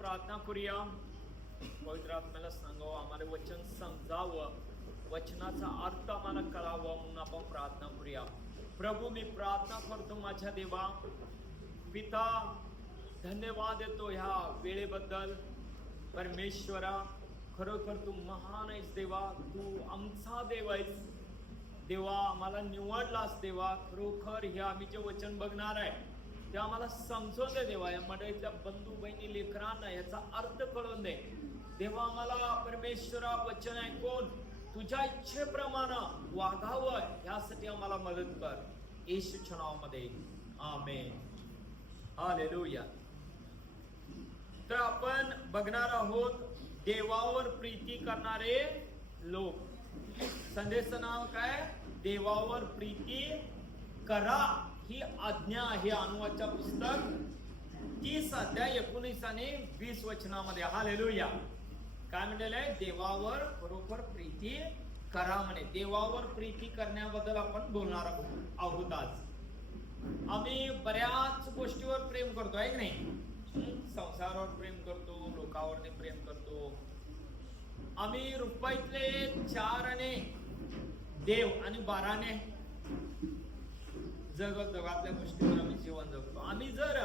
प्रार्थना करूया. पवित्र आत्म्याला सांगावं, आम्हाला वचन समजावं, वचनाचा अर्थ आम्हाला कळावा म्हणून आपण प्रार्थना करूया. प्रभू, मी प्रार्थना करतो माझ्या देवा पिता, धन्यवाद देतो ह्या वेळेबद्दल. परमेश्वरा, खरोखर तू महान आहेस देवा, तू आमचा देव आहेस देवा, आम्हाला निवडलास देवा. खरोखर हे आम्ही जे वचन बघणार आहे ते आम्हाला समजून दे देवा. या मंडळीतल्या बंधू बहिणी लेकरांना याचा अर्थ कळून दे देवा. आम्हाला परमेश्वरा वचन ऐकून तुझ्या इच्छेप्रमाणे वागावं यासाठी आम्हाला मदत कर, येशूच्या नावामध्ये आमेन. हालेलुया. तर आपण बघणार आहोत देवावर प्रीती करणारे लोक. संदेशाचं नाव काय? देवावर प्रीती करा ही आज्ञा आहे. अनुवादच्या पुस्तक 30 अध्याय 19 आणि 20 वचनामध्ये. हालेलुया. काय म्हणलेलं आहे? देवावर खरोखर प्रीती करा म्हणे. देवावर प्रीती करण्याबद्दल आपण बोलणार आहोत आज. आम्ही बऱ्याच गोष्टीवर प्रेम करतो आहे की नाही? संसारावर प्रेम करतो, लोकांवर प्रेम करतो. आम्ही रुपयातले 4 आणे देव आणि 12 आणे जगातल्या गोष्टीवर आम्ही जीवन जगतो. आम्ही जर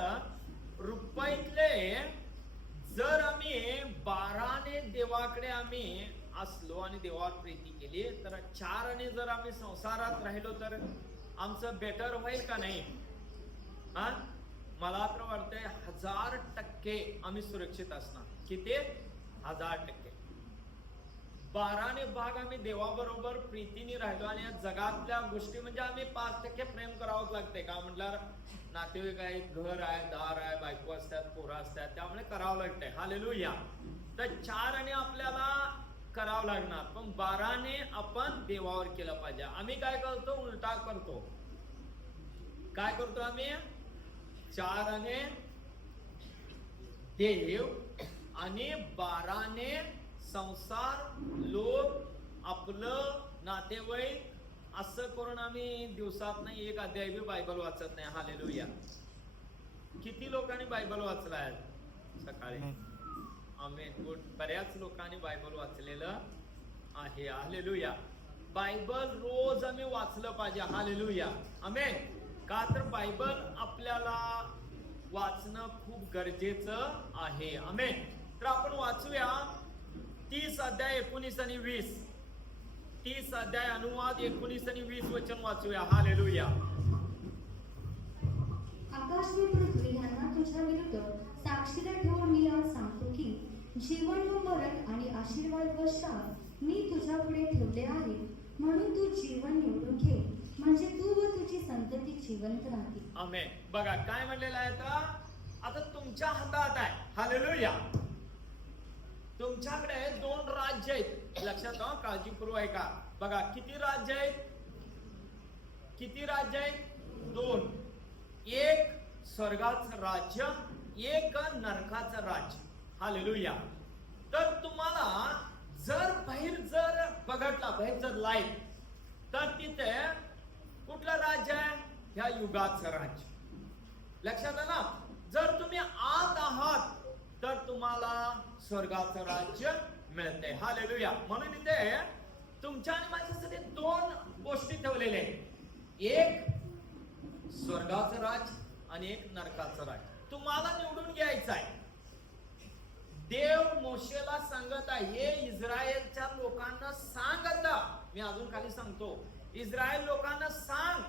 रुपयातले जर आम्ही 12 आणे देवाकडे आम्ही असलो आणि देवावर प्रीती केली, तर 4 आणे जर आम्ही संसारात राहिलो तर आमचं बेटर होईल का नाही? हा, मला तर वाटतंय 1000% आम्ही सुरक्षित असणार. किती? 1000%. 12 भाग आम्ही देवाबरोबर प्रीतीने राहिलो आणि या जगातल्या गोष्टी म्हणजे आम्ही 5% प्रेम करावंच लागते. का म्हटलं, नातेवाईक आहेत, घर आहे, दार आहे, बायको असतात, पोरं असतात, त्यामुळे करावं लागतंय. हालेलुया. तर 4 आणे आपल्याला करावं लागणार, पण 12 आणे आपण देवावर केलं पाहिजे. आम्ही काय करतो? उलटा करतो. काय करतो आम्ही? 4 आणे देव आणि 12 आणे संसार, लोक, आपलं नातेवाईक, असं करून आम्ही दिवसात नाही एक अध्याय बी बायबल वाचत नाही. हालेलुया. किती लोकांनी बायबल वाचलाय सकाळी? आमेन. गुड. बऱ्याच लोकांनी बायबल वाचलेलं आहे. हालेलुया. बायबल रोज आम्ही वाचलं पाहिजे. हालेलुया. आमेन. का तर बायबल आपल्याला वाचणं खूप गरजेचं आहे. आमेन. तर आपण वाचूया 30 अध्याय 19 आणि 20. 30 अध्याय अनुवाद 19 आणि 20 वचन वाचूया. हालेलुया. आकाश व पृथ्वी यांना तुझ्या विरुद्ध साक्षीदार ठेवून मी आज सांगतो की जीवन व मरण आणि आशीर्वाद व शाप मी तुझ्या पुढे ठेवले आहे. म्हणून तू जीवन निवडून घे, म्हणजे तू व तुझी संतती जिवंत राहतील. आमेन. बघा काय म्हणलेलं आहे. आता तुमच्या हातात आहे. हालेलुया. तुमच्याकडे 2 राज्य आहेत. लक्षात ठेवा, काळजीपूर्वक आहे का? बघा किती राज्य आहेत? किती राज्य आहेत? 2. एक स्वर्गाचं राज्य, एक नरकाचं राज्य. हालेलुया. तर तुम्हाला जर बाहेर जर बघितला, बाहेर जर लाईट, तर तिथे कुठलं राज्य आहे? ह्या युगाचं राज्य. लक्षात आलं? जर तुम्ही आत आहात तर तुम्हाला स्वर्गाचं राज्य मिळते. हालेलुया. म्हणून इथे तुमच्या आणि माझ्यासाठी 2 गोष्टी ठेवलेल्या आहेत. एक स्वर्गाचं राज्य आणि एक नरकाचं राज्य. तुम्हाला निवडून घ्यायचं आहे. देव मोशेला सांगत आहे, हे इस्रायलच्या लोकांना सांग. आता मी अजून खाली सांगतो, इस्रायल लोकांना सांग,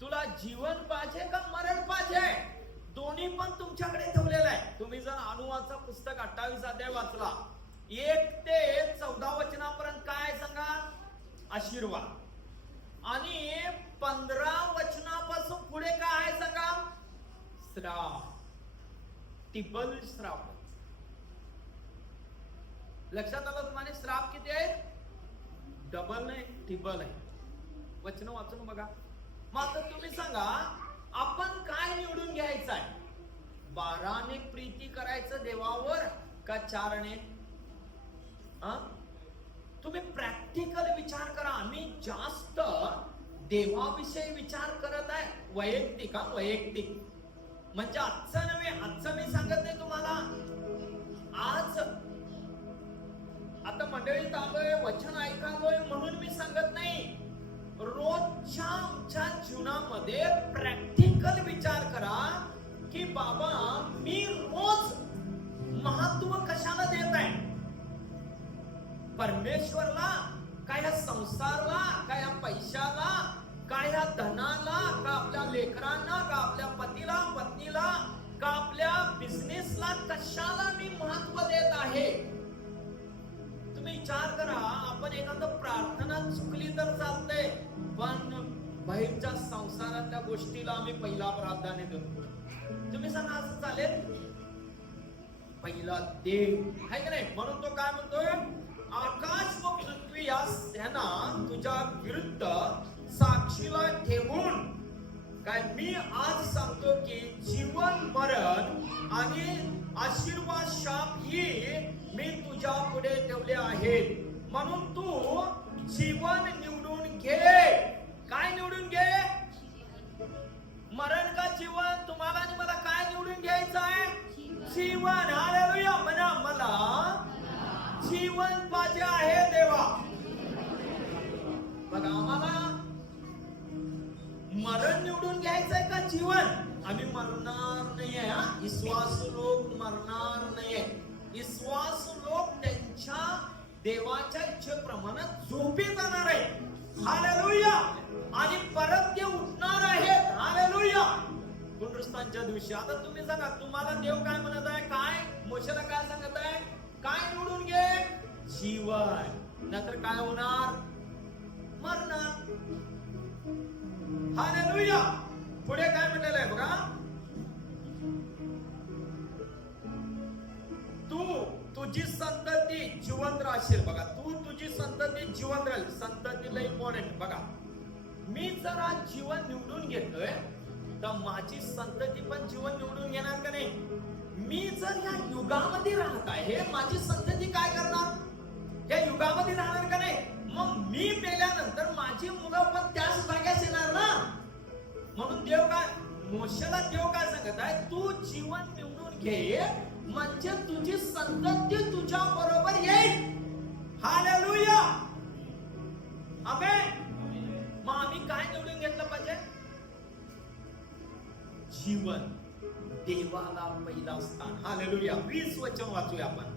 तुला जीवन पाहिजे का मरण पाहिजे? दोन्ही पण तुमच्याकडे ठेवलेलं आहे. तुम्ही जर अनुवादचं पुस्तक 28 अध्याय वाचला, 1 ते 14 वचनापर्यंत काय सांगा? आशीर्वाद. आणि 15 वचनापासून पुढे काय आहे सांगा? श्राप. टिबल श्राप. लक्षात आलं तुम्हाला? श्राप किती आहे? डबल नाही, टिबल आहे. वचन वाचून बघा. मात्र तुम्ही सांगा, आपण काय निवडून घ्यायचं आहे? 12 आणे प्रीती करायचं देवावर का 4 आणे? तुम्ही प्रॅक्टिकल विचार करा. आम्ही जास्त देवाविषयी विचार करत आहे, वैयक्तिक. वैयक्तिक म्हणजे आजचं नव्हे. आजचं मी सांगत नाही तुम्हाला, आज आता मंडळीत आलोय, वचन ऐकालोय म्हणून मी सांगत नाही. रोजच्या आमच्या जीवनामध्ये प्रॅक्टिकल विचार करा की बाबा मी रोज महत्व कशाला देत आहे? परमेश्वरला, काय या संसारला, काय या पैशाला, काय या धनाला, का आपल्या लेकरांना, का आपल्या पतीला पत्नीला, का आपल्या बिझनेसला, कशाला मी महत्व देत आहे? तुम्ही विचार करा. आपण एखादं प्रार्थना चुकली तर चालतंय, पण बाहेरच्या संसारातल्या गोष्टीला आम्ही पहिला प्राधान्य देतो. तुम्ही सांगा असं चालेल? पहिला देव आहे का नाही? म्हणून तो काय म्हणतोय? आकाश व पृथ्वी या सेना तुझ्या विरुद्ध साक्षीला ठेवून काय मी आज सांगतो की जीवन मरण आणि आशीर्वाद शाप ही मी तुझ्या पुढे ठेवले आहेत. म्हणून तू जीवन निवडून घे. काय निवडून घे? मरण का जीवन? तुम्हाला आणि मला काय निवडून घ्यायचं आहे? जीवन. हालेलुया म्हणा. मला जीवन पाहिजे आहे देवा. बघा आम्हाला मरण निवडून घ्यायचंय का जीवन? आम्ही मरणार नाहीये. विश्वासू लोक मरणार नाहीये. विश्वासू लोक त्यांच्या देवाच्या इच्छेप्रमाणे झोपी जाणार आहे. हालेलुया. आणि परत ते उठणार आहेत. हालेलुया. पुनरुत्थानाच्या दिवशी. आता तुम्ही सांगा तुम्हाला देव काय म्हणत आहे? काय मोशेला काय सांगत आहे? काय निवडून घे? जीवन. नाहीतर काय होणार? मरणार. हालेलुया. पुढे काय म्हटलेलं आहे बघा. तू तुझी संतती जिवंत राहशील. बघा तू तुझी संतती जिवंत राहील. संततीला इम्पॉर्टंट. बघा मी जर आज जीवन निवडून घेतोय तर माझी संतती पण जीवन निवडून घेणार का नाही? मी जर या युगामध्ये राहत आहे, माझी संतती काय करणार? या युगामध्ये राहणार का नाही? मग मी मेल्यानंतर माझी मुलं पण त्याच जाग्यास येणार ना. म्हणून देव काय मोशेला देव काय सांगत आहे? तू जीवन निवडून घे म्हणजे तुझी संतती तुझ्या बरोबर येईल. हालेलुया. आमेन. मग आम्ही काय निवडून घेतलं पाहिजे? जीवन. देवाला पहिला स्थान. हालेलुया. 20 वचन वाचूया आपण.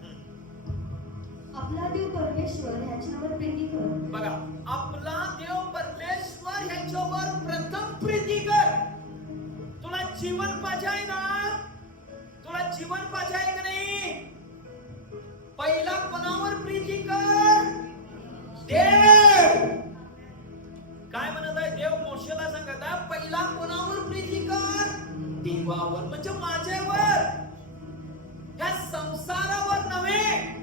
आपला देव परमेश्वर ह्याच्यावर प्रीती कर. बघा आपला देव परमेश्वर ह्याच्यावर प्रथम प्रीती कर. तुला जीवन पाहिजे आहे ना? तुला जीवन पाहिजे आहे का नाही? पहिला कोणावर प्रीती कर? देव. काय म्हणत आहे देव? मोशेला सांगत आहे पहिला कोणावर प्रीती कर? देवावर. म्हणजे माझ्यावर, या संसारावर नव्हे.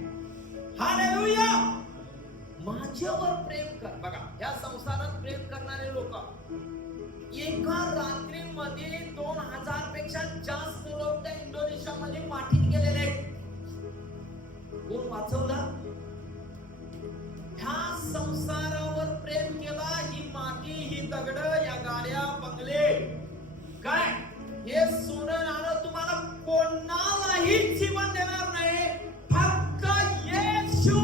हालेलुया. माझ्यावर प्रेम कर. बघा या संसारात प्रेम करणारे लोक एका रात्रीमध्ये 2000 पेक्षा जास्त लोक त्या इंडोनेशियामध्ये पाठीत गेलेले आहेत. कोण वाचवलं? ह्या संसारावर प्रेम केला. ही माती, ही दगड, या गाड्या, बंगले, काय हे सोनं नाणं तुम्हाला कोणालाही जीवन देणार नाही. फक्त येशू.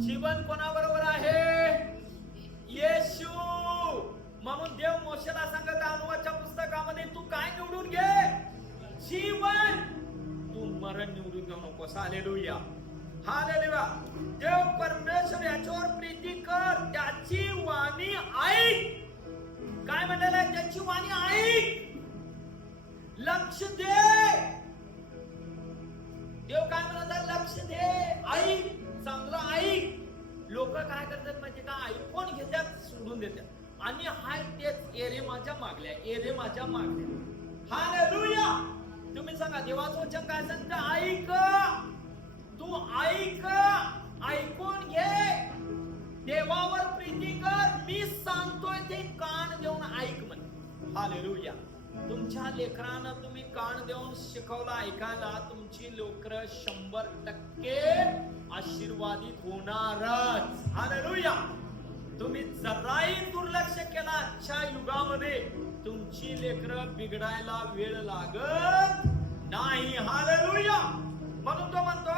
जीवन कोणाबरोबर आहे? येशू. म्हणून देव मोशेला सांगत अनुवाच्या पुस्तकामध्ये तू काय निवडून घे? जीवन. तू मरण निवडून घेऊ नकोस. हालेलुया. हालेलुया. देव परमेश्वर याच्यावर प्रीती कर. त्याची वाणी ऐक. काय म्हणाले आहे? त्याची वाणी ऐक. लक्ष दे. देव काय म्हणत आहे? लक्ष दे. ऐक. चांगलं ऐक. लोक काय करतात माहिती का? ऐकून घेतात, सोडून देतात. आणि हाय तेच एरे माझ्या मागल्या, एरे माझ्या मागल्या. हालेलुया. तुम्ही सांगा देवाचं वचन काय सांगतं? ऐक. तू ऐक. ऐकून घे. देवावर प्रीती कर. मी सांगतोय ते कान देऊन ऐक म्हण. हालेलुया. तुमच्या लेकरांना तुम्ही कान देऊन शिकवलं ऐकायला, तुमची लेकरं 100% आशीर्वादित होणारच. हालेलुया. तुम्ही जराही दुर्लक्ष केला आजच्या युगामध्ये तुमची लेकरं बिघडायला वेळ लागत नाही. हालेलुया. म्हणून तो म्हणतो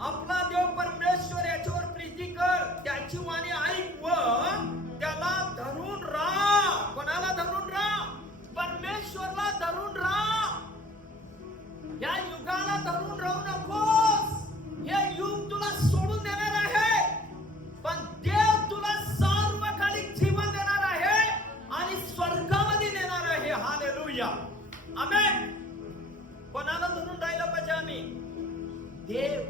आपला देव परमेश्वर याच्यावर प्रीती कर, त्याची वाणी ऐक व त्याला धरून राहा. कोणाला धरून राहा? परमेश्वरला धरून राहा. या युगाला धरून राहू नकोस. हे युग तुला सोडून देणार आहे, पण देव तुला सार्वकालिक जीवन देणार आहे आणि स्वर्गामध्ये नेणार आहे. हालेलुया, आमेन. कोणाला धरून राहिलं पाहिजे आम्ही? देव.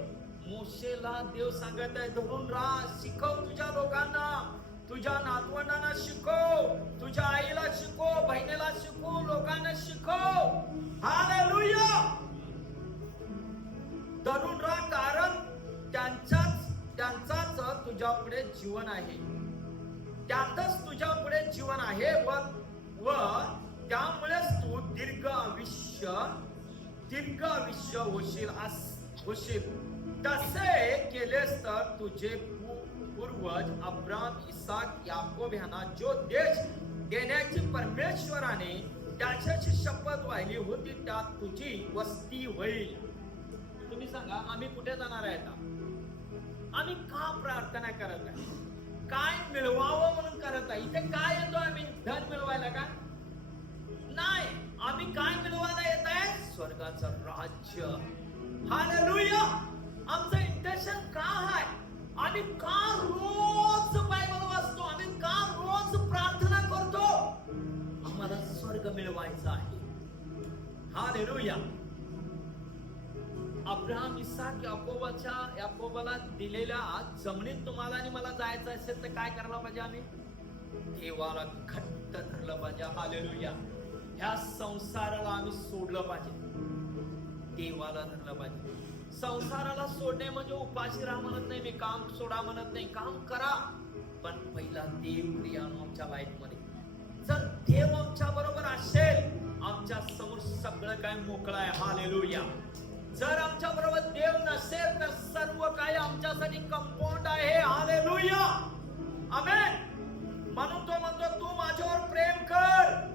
मोशेला देव सांगत आहे धरून राहा, शिकव तुझ्या लोकांना, तुझ्या नातवंडांना शिकव, तुझ्या आईला शिकव, बहिणीला शिकव, लोकांना शिकव. हालेलुया. धरून राहा, कारण त्यांचाच तुझ्या पुढे जीवन आहे, त्यातच तुझ्या पुढे जीवन आहे व त्यामुळेच तू दीर्घ आयुष्य होशील. तसे केलेस तर तुझे पूर्वज अब्राम, इसाक, याकोब यांना जो देश देण्याची परमेश्वराने त्याच्याशी शपथ वाहिली होती त्यात तुझी वस्ती होईल. तुम्ही सांगा, आम्ही कुठे जाणार आहे आता? आम्ही का प्रार्थना करत आहे? काय मिळवावं म्हणून करत आहे? इथे काय येतो आम्ही? धन मिळवायला का? नाही. आम्ही काय मिळवायला येत आहे? स्वर्गाचं राज्य. हालेलुया. आमचं इंटेन्शन काय आहे? आम्ही का रोज बायबल वाचतो? आम्ही का रोज प्रार्थना करतो? आम्हाला स्वर्ग मिळवायचा आहे. हालेलुया. अब्राहम, इसाक, याकोबाला दिलेल्या जमिनीत तुम्हाला आणि मला जायचं असेल तर काय करायला पाहिजे? आम्ही देवाला घट्ट धरलं पाहिजे. हालेलुया. ह्या संसाराला आम्ही सोडलं पाहिजे, देवाला धरलं पाहिजे. संसाराला सोडणे म्हणजे उपाशी राहा म्हणत नाही मी, काम सोडा म्हणत नाही, काम करा, पण पहिला देव प्रियानो आमच्या लाईफ मध्ये. जर देव आमच्या बरोबर असेल, आमच्या समोर सगळं काय मोकळं आहे. हालेलुया. जर आमच्या बरोबर देव नसेल तर सर्व काही आमच्यासाठी कंपाऊंड आहे. हालेलुया, आमेन. म्हणून तो म्हणतो तू माझ्यावर प्रेम कर,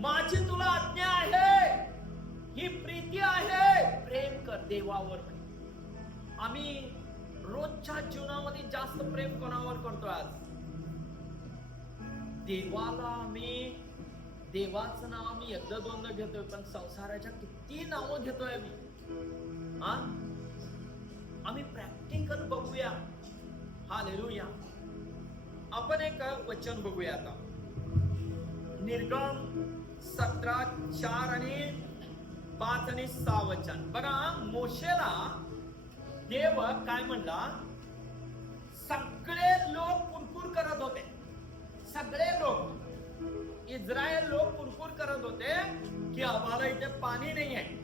माझी तुला आज्ञा आहे, ही प्रीती आहे, प्रेम कर देवावर. आम्ही रोजच्या जीवनामध्ये जास्त प्रेम कोणावर करतो? आज देवाला. आम्ही देवाचं नाव आम्ही एकदा दोनदा घेतोय, पण संसाराच्या किती नावं घेतोय आम्ही. आम्ही प्रॅक्टिकल बघूया. हालेलुया. आपण एक वचन बघूया आता. निर्गम 17:4 आणि 5 आणि 6 वचन बघा. मोशेला देव काय म्हणला? सगळे लोक कुरकुर करत होते, सगळे लोक इस्रायल लोक कुरकुर करत होते की आम्हाला इथे पाणी नाही आहे.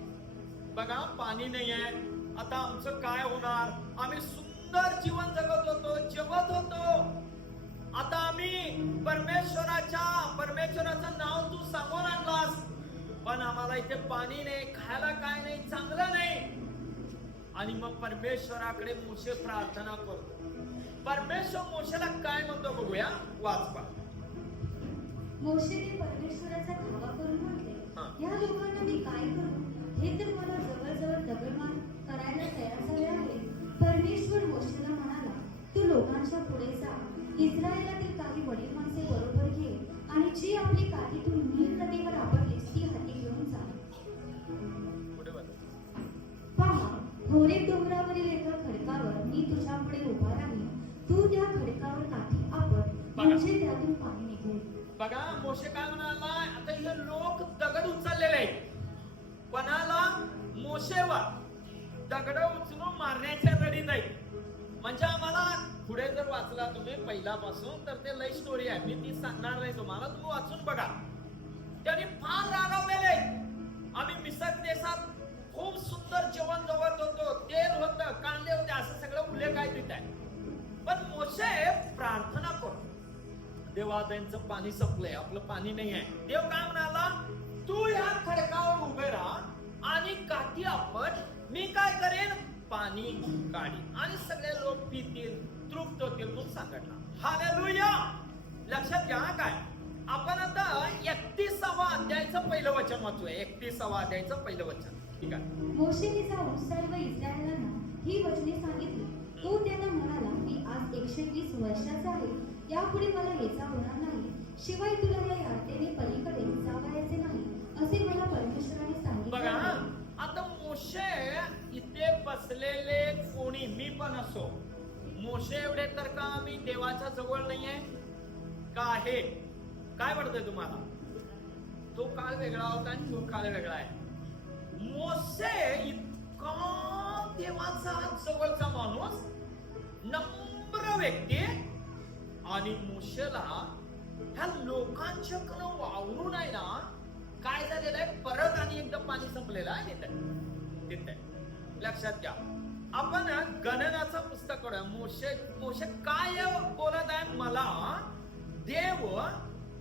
बघा, पाणी नाही आहे, आता आमचं काय होणार? आम्ही सुंदर जीवन जगत होतो, जेवत होतो, आता आम्ही परमेश्वराचं नाव तू सांगून आणलास, पण आम्हाला इथे पाणी नाही, खायला काय नाही, चांगलं नाही. आणि मग परमेश्वराकडे मोशे प्रार्थना करतो. परमेश्वर मोशेला काय म्हणतो बघूया, वाचपा. मोशेने परमेश्वराचा धावा करून म्हटले, या लोकांना मी काय करू? हे तर मला जवळजवळ दगडमार करायला तयार झाले आहे. परमेश्वर मोशेला म्हणाला, तू लोकांच्या पुढे जा, इस्रायलातील काही वडील माणसे बरोबर घे आणि जी आपली काठी तू नील नदीवर आवडलीस ती हाती घेऊन जा. पहा, होरेब डोंगरावरील एका खडकावर मी तुझ्या पुढे उभा राहीन. तू त्या खडकावर काठी आपट, म्हणजे त्यातून पाणी निघेल. बघा, मोशे काय म्हणाला? आता हे लोक दगड उचललेले आहेत. कोणाला? मोशेवर दगड उचलून मारण्याच्या रेडी नाही. म्हणजे आम्हाला पुढे जर वाचला तुम्ही पहिल्यापासून तर ते लई स्टोरी आहे, मी ती सांगणार नाही तुम्हाला, तुम्ही वाचून बघा. त्यांनी फार रागावलेले. आम्ही मिसर देशात खूप सुंदर जेवण जवळ होतो, तेल होतं, कांदे होते, असं सगळं उल्लेख आहे तिथे. पण मोशे प्रार्थना करतो, देवा त्यांचं पाणी संपलंय, आपलं पाणी नाही आहे. देव काय म्हणाला? तू या खडकावर उभे राहा आणि काठी आपट, मी काय करेन? पाणी काढीन आणि सगळे लोक पितील, तृप्त होतील म्हणून सांगितलं. हालेलुया. लक्षात घ्या काय. आपण आता 31वा अध्यायाचं पहिलं वचन वाचूया. 31वा अध्यायाचं पहिलं वचन. ठीक आहे. मोशेने जाऊन सर्व इस्रायलांना ही वचने सांगितली. तो त्यांना म्हणाला, मी आज 120 वर्षाचा आहे. यापुढे मला याचा होणार नाही. शिवाय तुला या यातेने पलीकडे जावयाचे नाही, असे मला परमेश्वराने बघा सांगितले. आता मोशे इथे बसलेले कोणी मी पण असो, मोशे एवढे तर का आम्ही देवाच्या जवळ नाहीये का आहे? काय वाटतंय तुम्हाला? तो काळ वेगळा होता आणि तो काळ वेगळा आहे. मोशे इतका देवाचा जवळचा माणूस, नम्र व्यक्ती, आणि मोशेला ह्या लोकांच्याकडं वावरून आहे ना, काय झालेलं आहे, परत आणि एकदा पाणी संपलेलं आहे तिथे. लक्षात घ्या. आपण गणनाचं पुस्तक करूया. मोशे काय बोलत आहे? मला देव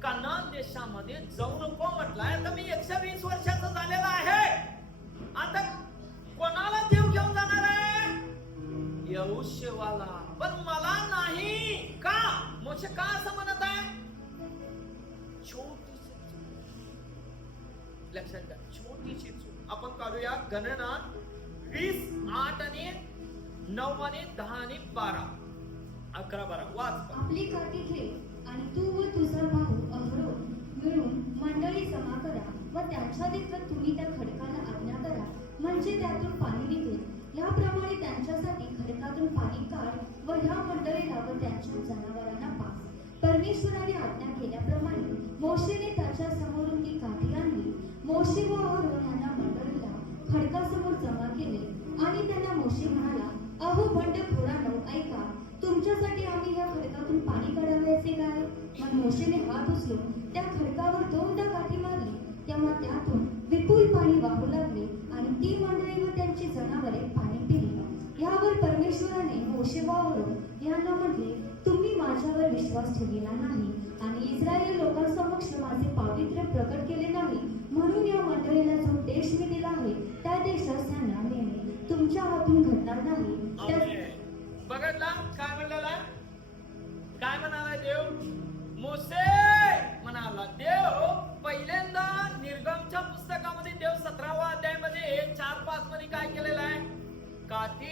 कनान देशामध्ये जाऊ नको म्हटलाय. आता मी 120 वर्षाचा झालेला आहे. आता कोणाला देव घेऊन जाणार आहे? यहोशुवाला. पण मला नाही का? मोशे का असं म्हणत आहे? लक्षात घ्या, छोटीशी चूक. आपण काढूया गणना 20, 8 आणि 9 आणि 10 आणि 12, 11, 12. वाच. आपली काठी घे आणि तू व तुझा भाऊ अहरोन मिळून मंडळी जमा करा व त्यांच्या देखत तुम्ही त्या खडकाला आज्ञा करा, म्हणजे त्यातून पाणी निघेल. याप्रमाणे त्यांच्यासाठी खडकातून पाणी काढ व ह्या मंडळीला व त्यांच्या जनावरांना पास. परमेश्वराने आज्ञा केल्याप्रमाणे मोशेने त्याच्या समोरून ती काठी आणली. मोशे व अहरोन यांना मंडळीला खडकासमोर जमा केले आणि त्यांना मोशे म्हणाला, अहो बंडखोरांनो, ऐका, तुमच्यासाठी आम्ही या खडकातून पाणी काढावयाचे काय? मग मोशेने हात उचलून त्या खडकावर 2दा काठी मारली. तेव्हा त्यातून विपुल पाणी वाहू लागले आणि ती मंडळी व त्यांची जनावरे पाणी पिली. यावर परमेश्वराने मोशे व अहरोन यांना म्हटले, तुम्ही माझ्यावर विश्वास ठेवलेला नाही आणि इस्रायली लोकांसमक्ष माझे पावित्र्य प्रकट केले नाही, म्हणून या मंडळीला जो देश मी दिला आहे त्या देशात त्यांना नेणे तुमच्या हातून घडणार नाही. बघितला काय म्हणलेला? काय म्हणाला देव? मोशे म्हणाला, देव पहिल्यांदा निर्गमच्या पुस्तकामध्ये देव 17व्या अध्यायामध्ये 4-5 मध्ये काय केलेलं आहे? काठी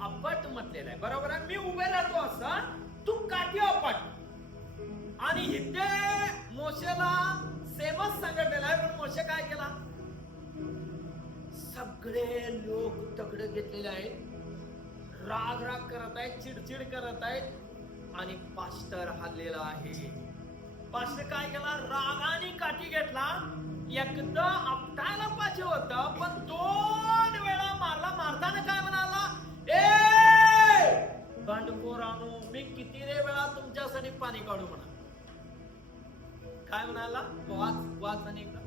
आपट म्हटलेलं आहे. बरोबर आहे. मी उभे राहतो असा, तू काठी आपट. आणि इथे मोशेला सेमच सांगितलेलं आहे. पण मोशे काय केला? सगळे लोक दगड घेतलेले आहेत, राग करत आहेत, चिडचिड करत आहेत, आणि पास्टर हल्लेला आहे. पास्टर काय केला? रागाने काठी घेतला. एकदा आपटायला पाहिजे होतं, पण 2 वेळा मारला. मारताना काय म्हणाला? ए बंडखोरांनो, मी किती रे वेळा तुमच्यासाठी पाणी काढू म्हणा. काय म्हणाला? वाच आणि एकदा.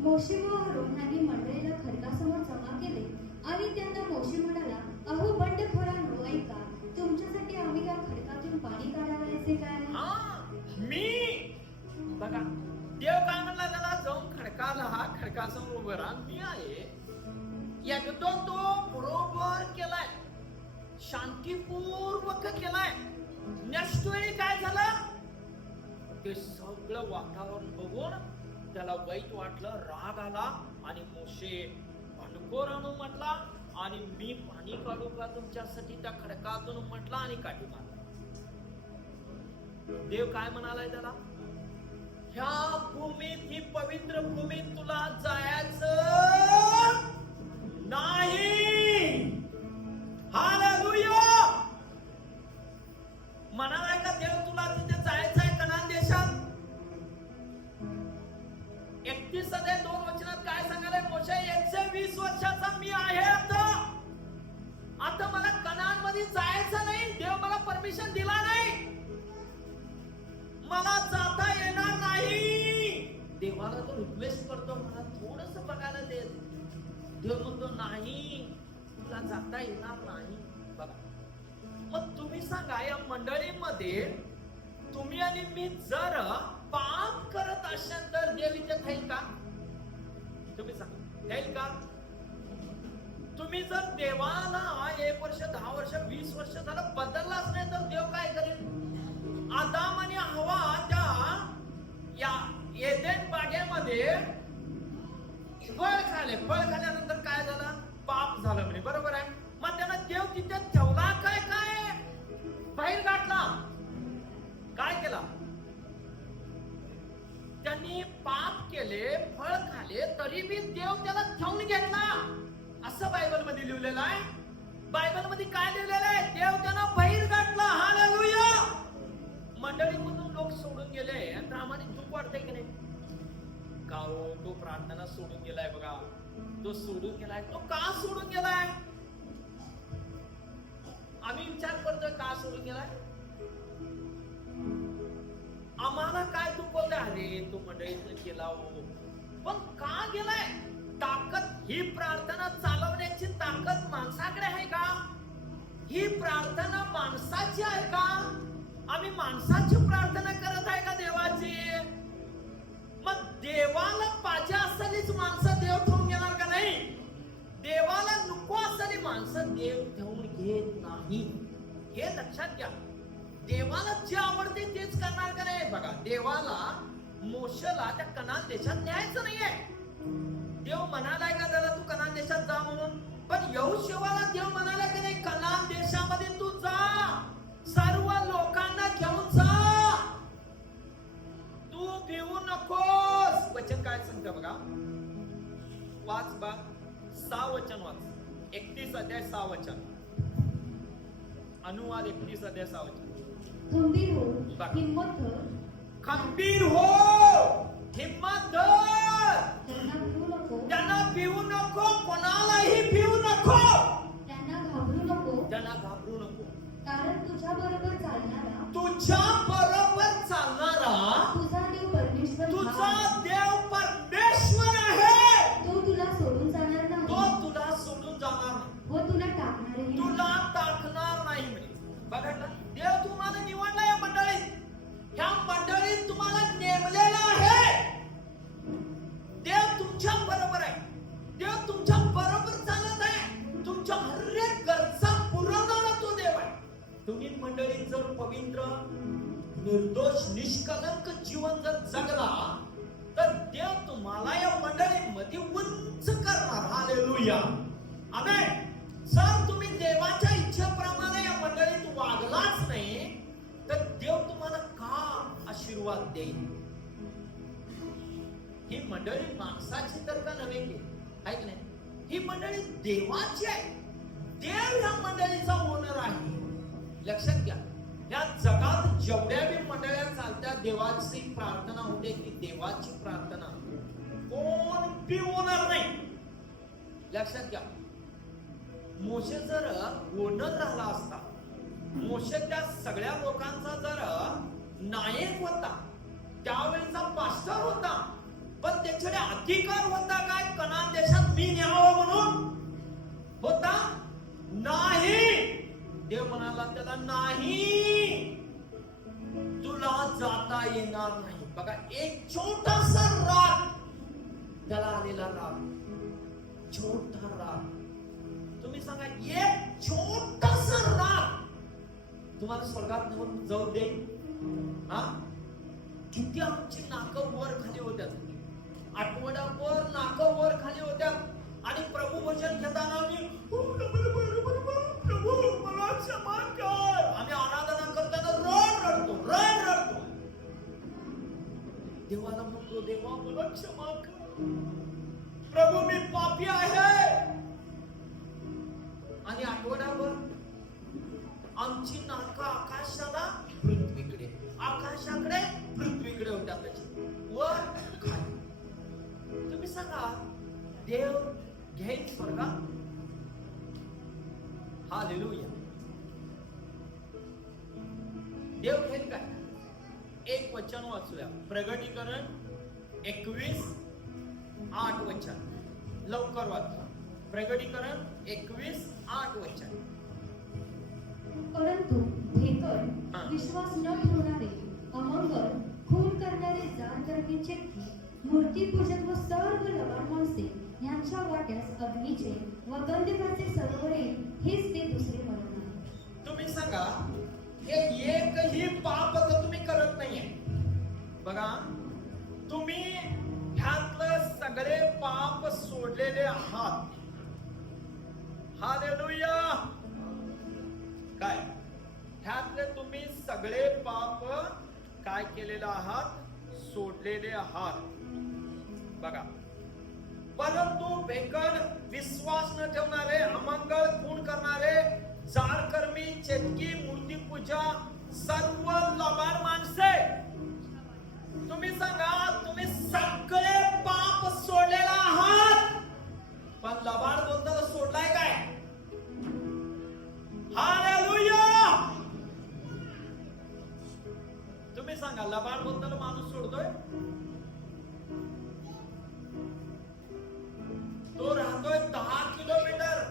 मोशे व अहरोन यांनी मंडळीला खडकासमोर जमा केले आणि त्यांना मोशे म्हणाला, अहो बंडखोरांनो, ऐका, तुमच्यासाठी आम्ही या खडकातून पाणी काढावयाचे काय? मी बघा, देव काय म्हणला त्याला? जाऊन खडकासमोर उभं राहा, मी आहे. एकदा तो बरोबर केलाय, शांतीपूर्वक केलाय. नेक्स्ट वेळी काय झालं? ते सगळं वातावरण बघून त्याला वाईट वाटलं, राग आला, आणि मोशे बंडखोरांनो म्हटला, आणि मी पाणी काढू का तुमच्यासाठी त्या खडकातून म्हटला, आणि काठी मारला. देव काय म्हणालाय त्याला? ह्या भूमीत, ही पवित्र भूमीत तुला जायचं नाही. हालेलुया. म्हणालाय का देव तुला तिथे जायचं आहे कनान देशात? 31 अध्याय 2 वचनात काय सांगायला? मोशे 120 वर्षाचा मी आहे आता मला कनान मध्ये जायचं नाही. देव मला परमिशन दिला नाही, मला जाता येणार नाही. देवाला तो रिक्वेस्ट करतो, मला थोडस बघायला दे. देव म्हणतो नाही, तुला जाता येणार नाही. बघा, मग तुम्ही सांगा, या मंडळीमध्ये तुम्ही आणि मी जर पाप करत असाल तर देव इथे थाईल का? तुम्ही सांगा, थाईल का? तुम्ही जर देवाला 1 वर्ष, 10 वर्ष, 20 वर्ष झालं बदललाच नाही तर देव काय करेल? आदाम आणि हवा त्या या एदेन बागेमध्ये फळ खाल्ल्यानंतर काय झालं? पाप झालं म्हणे. बरोबर आहे. मग त्यांना देव तिथे ठेवला काय बाहेर काढला? काय केला? त्यांनी पाप केले, फळ खाले, तरी बी देव त्याला ठेवून घेतला, असं बायबल मध्ये लिहिलेलं आहे. बायबल मध्ये काय लिहिलेलं आहे? देव त्यांना बाहेर काढला. हालेलुया. मंडळी म्हणून लोक सोडून गेले आणि प्रामाणिक दुःख वाटतंय की नाही? का हो? तो प्रार्थना सोडून गेलाय बघा. तो सोडून गेलाय. तो का सोडून गेलाय? आम्ही विचार करतोय का सोडून गेलाय? आम्हाला काय दुखवलं? अरे तो मंडळीतनं गेला हो, पण का गेलाय? ताकद ही प्रार्थना चालवण्याची ताकद माणसाकडे आहे का? ही प्रार्थना माणसाची आहे का? आम्ही माणसाची प्रार्थना करत आहे का देवाची? मग देवाला पाहिजे असलेलीच माणसं देव ठेवून घेणार का नाही? देवाला नको असलेली माणसं देव ठेवून घेत नाही. हे लक्षात घ्या. देवाला जे आवडते तेच करणार का नाही? बघा, देवाला मोशेला त्या कनान देशात न्यायचं नाहीये. देव म्हणालाय का त्याला तू कनान देशात जा म्हणून? पण यहोशुआला देव म्हणालाय की नाही, कनान देशामध्ये तू जा, सर्व लोकांना घेऊन जा, तू भिवू नकोस. वचन काय सांगतं बघा, वाच बा, 6 वचन वाच. 31 अध्याय 6 वचन. अनुवाद 31 अध्याय 6 वचन. खंबीर हो, हिम्मत धर. खंबीर हो, हिम्मत धर. त्यांना भिवू नको. त्यांना भिवू नको. कोणालाही भिवू नको. त्यांना घाबरू नको. त्यांना घाबरू नको. कारण तुझ्या बरोबर चालणारा, तुझ्या बरोबर चालणारा तुझा देव परमेश्वर, तुझा देव परमेश्वर आहे. तो तुला सोडून जाणार नाही. तो तुला सोडून जाणार नाही. व तुला टाकणार नाही. तुला टाकणार नाही म्हणे. बघा ना, देव तुम्हाला निवडला या मंडळीत. ह्या मंडळीत तुम्हाला नेमलेला आहे. देव तुमच्या बरोबर आहे. देव तुमच्या बरोबर चालत आहे. तुमच्या हर एक गरजा पुरवणारा तो देव आहे. तुम्ही मंडळीत जर पवित्र, निर्दोष, निष्कलंक जीवन जर जगला तर देव तुम्हाला या मंडळीमध्ये उंच करणार. हालेलुया. आमेन. जर तुम्ही देवाच्या इच्छेप्रमाणे या मंडळीत वागलाच नाही तर देव तुम्हाला का आशीर्वाद देईल? ही मंडळी माणसाची तर का नव्हे की, आहे की नाही? ही मंडळी देवाची आहे. देव या मंडळीचा ओनर आहे. लक्षात घ्या. या जगात जेवढ्या बी मंडळ्या चालत्या, देवाची प्रार्थना होते की देवाची प्रार्थना कोण बी ओनर नाही. लक्षात घ्या. मोशे जर ओनर राहिला असता, मोशे त्या सगळ्या लोकांचा जर नायक होता, त्यावेळेचा पास्टर होता, पण त्याच्याकडे अधिकार होता काय कनान देशात मी न्यावं म्हणून? होता नाही. देव म्हणाला त्याला, नाही, तुला जाता येणार नाही. बघा, एक छोटासा राग, त्याला आलेला राग, छोटा राग. तुम्ही सांगा, एक छोटासा राग तुम्हाला स्वर्गात नेऊन जाऊ दे? हा? किती आमची नाकं वर खाली होत्यात, आठवड्यावर नाकं वर खाली होत्यात. आणि प्रभू वचन घेताना आम्ही प्रभू मला क्षमा कर, आम्ही आराधना करताना रडतो. देवाला म्हणतो, देवा मला क्षमा कर, प्रभू मी पापी आहे. आणि आठवड्यावर आमची नाका आकाशाला पृथ्वीकडे, आकाशाकडे पृथ्वीकडे होत्या, वर खाली. तुम्ही सांगा, देव घेईल स्वर्गात? हालेलुया. देव घेईल काय? एक वचन वाचूया. प्रगटीकरण 21:8 वचन. लवकर वाचा. प्रगटीकरण 21:8 वचन. परंतु भेकड, विश्वास न ठेवणारे, अमंगल, खून करणारे, जाण करण्याचे, मूर्तीपूजक व सर्व लबाड माणसे यांच्या वाट्यास अग्नीचे व गंधकाचे सरोवरे हेच ते दुसरे मरण आहे. तुम्ही सांगा, हे एकही पाप तर तुम्ही करत नाहीये. बघा, तुम्ही ह्यातलं सगळे पाप हालेलुया. काय ह्यातले तुम्ही सगळे पाप काय केलेले आहात? सोडलेले आहात. बघा, परंतु भेकड, विश्वास न ठेवणारे, अमंगळ, खून करणारे, जारकर्मी, चेटकी, मूर्तीपूजा, सर्व लबाड माणसे, तुम्ही सांगा, तुम्ही सगळे पाप सोडलेला आहात. पण लबाड बोलताना सोडलाय काय? हालेलुया. तुम्ही सांगा, लबाड बोलताना माणूस सोडतोय? तो राहतोय 10 किलोमीटर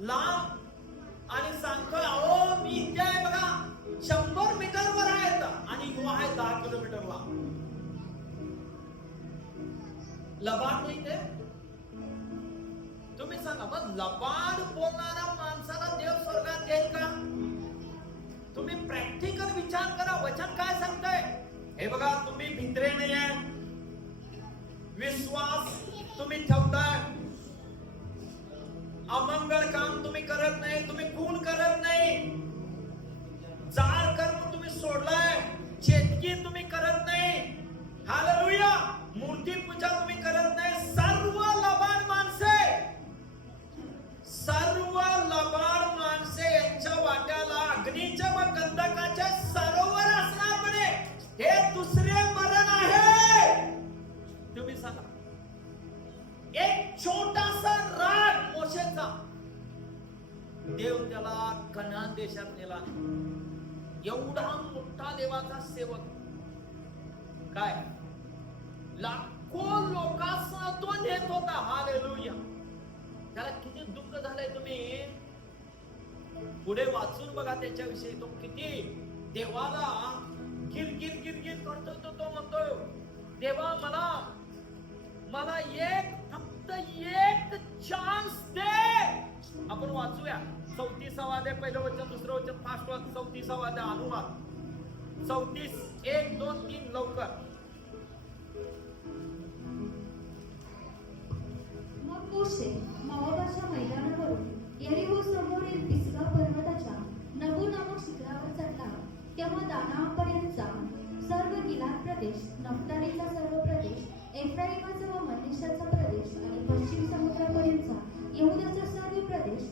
लांब आणि सांगतोय, अहो मी इथे आहे बघा, 100 मीटर वर आहे आणि युवा आहे 10 किलोमीटर लांब. लबाड नाही ते? तुम्ही सांगा, मग लबाड बोलणाऱ्या माणसाला देव स्वर्गात देईल का? तुम्ही प्रॅक्टिकल विचार करा. वचन काय सांगतंय? हे बघा, तुम्ही भित्रे नाहीये, विश्वास तुम्ही ठेवताय, अमंगळ काम तुम्ही करत नाही, तुम्ही खून करत नाही, जार कर्म तुम्ही सोडलाय, चेटकी तुम्ही करत नाही, हालेलुया, मूर्ती पूजा तुम्ही करत नाही. सर्व लबाड माणसे, सर्व लबाड माणसे यांच्या वाट्याला अग्नीच्या व गंधकाच्या सरोवर असणार म्हणे. हे दुसरे मरण आहे. तुम्ही सांगा, एक छोटासा राग मोशेचा, देव त्याला कनान देशात नेला. एवढा मोठा देवाचा सेवक, काय लाखो लोकांना तो नेत होता. हालेलुया. त्याला किती दुःख झालंय. तुम्ही पुढे वाचून बघा त्याच्याविषयी. तो किती देवाला गिर गिर गिर गिर करतो. तो म्हणतोय, देवा मला फक्त एक चान्स दे. आपण वाचूया 34वा अध्याय, पहिलं वचन, दुसरं वचन, फास्ट वाच. 34वा अध्याय अनुवाद 34, 1, 2, 3 लवकर. मग मोशे मोआबाच्या मैदानावरून यरीहो समोरील पिसगा पर्वताच्या नबो नामक शिखरावर चढला. तेव्हा दानापर्यंतचा सर्व गिलाद प्रदेश, नफ्तालीचा सर्व प्रदेश, एफ्राईमाचा व मनेशाचा प्रदेश आणि पश्चिम समुद्रापर्यंतचा यहूदाचा सर्व प्रदेश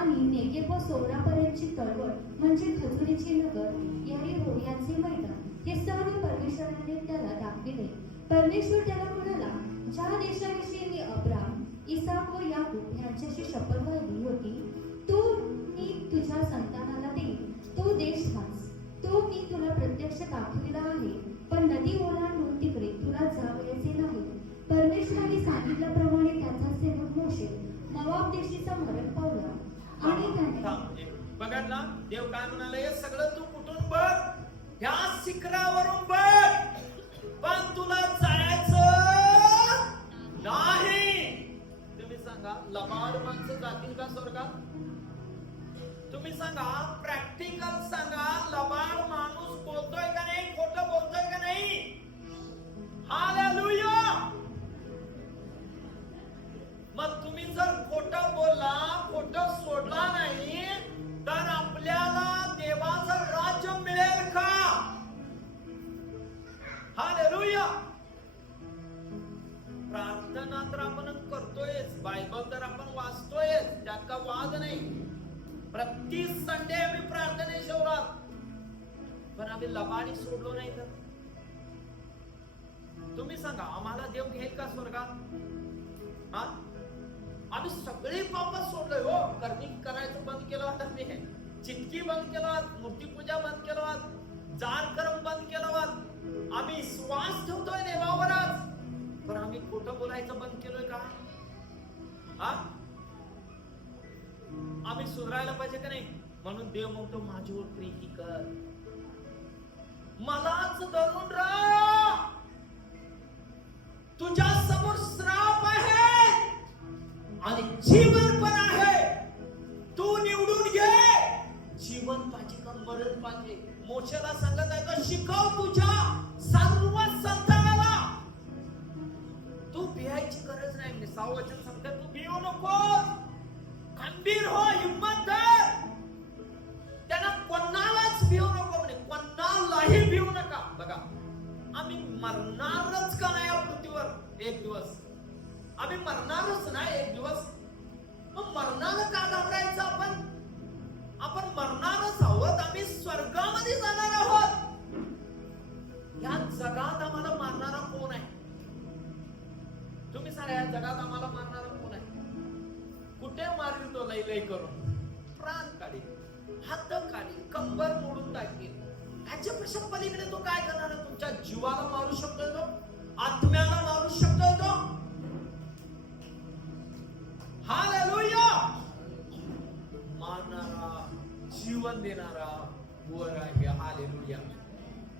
आणि नेगेब व सोरापर्यंतची तळवट म्हणजे खजुरीचे नगर, यरीहो यांचे मैदान, हे सर्व परमेश्वराने त्याला दाखविले. परमेश्वर त्याला म्हणाला, ज्या देशाविषयी मी अब्राम, इसाक व याकूब यांच्याशी शपथ घातली होती, तो मी तुझ्या संतानाला देईन. तो देश हाच, तो मी तुला प्रत्यक्ष दाखविला आहे, पण नदी ओलांडून तिकडे तुला जावयाचे नाही. परमेश्वराने सांगितल्याप्रमाणे त्याचा सेवक मोशे मोआब देशीचा मरण पावला. आणि त्याने बघा, देव काय म्हणाले, हे सगळं तू कुठून बघ, ह्या शिखरावरून बघ, पण तुला जायचं नाही. तुम्ही सांगा, लबाड माणसं जातील का स्वर्गात? तुम्ही सांगा, प्रॅक्टिकल सांगा, लबाड माणूस बोलतोय का नाही, खोटं बोलतोय का नाही? हालेलुया. मग तुम्ही जर खोटं बोलला, खोटं सोडला नाही, तर आपल्याला देवाचं राज्य मिळेल का? हालेलुया. प्रार्थना तर आपण करतोयच, बायबल तर आपण वाचतोयच, त्यात का वाद नाही. प्रति संडे आम्ही प्रार्थनेच्या ओरात, पण आम्ही लबाडी सोडलो नाही तर तुम्ही सांगा, आम्हाला देव घेईल का स्वर्गात? हा, आम्ही सगळे पाप सोडलोय. हो, कर्मी करायचं बंद केलं होतं, मी चिटकी बंद केलं, मूर्तीपूजा बंद केलं, जार कर्म बंद केलं, आम्ही श्वास ठेवतोय देवावरच, पण आम्ही खोटं बोलायचं बंद केलोय का? हा, आम्ही सुधारायला पाहिजे का नाही? म्हणून देव म्हणतो, माझ्यावर प्रीती कर, मलाच धरून राहा, तुझ्या समोर श्राप आहे आणि जीवन पण आहे, तू निवडून घे. जीवन पाहिजे का मरण पाहिजे? मोशेला सांगत आहे का, शिकव तुझ्या सर्व संतानाला, तू भियायची गरज नाही. 6 वचन सांगतात, तू भिवू नको, खंबीर हो, मरणारच का नाही या पृथ्वीवर एक दिवस? आम्ही मरणारच ना एक दिवस. मग मरणाला का घाबरायचं आपण? आपण मरणारच आहोत. आम्ही स्वर्गामध्ये जाणार आहोत. या जगात आम्हाला मारणारा कोण आहे? तुम्ही सांगा, या जगात आम्हाला मारणारा कोण आहे? कुठे मारेल तो लई लई करून? प्राण काढील, हात काढील, कंबर मोडून टाकेल. ह्याच्यापेक्षा पलीकडे तो काय करणार? तुमच्या जीवाला मारू शकतोय तो, आत्म्याला मारू शकतोय तो. हालेलुया. मारणारा, जीवन देणारा वर आहे. हालेलुया.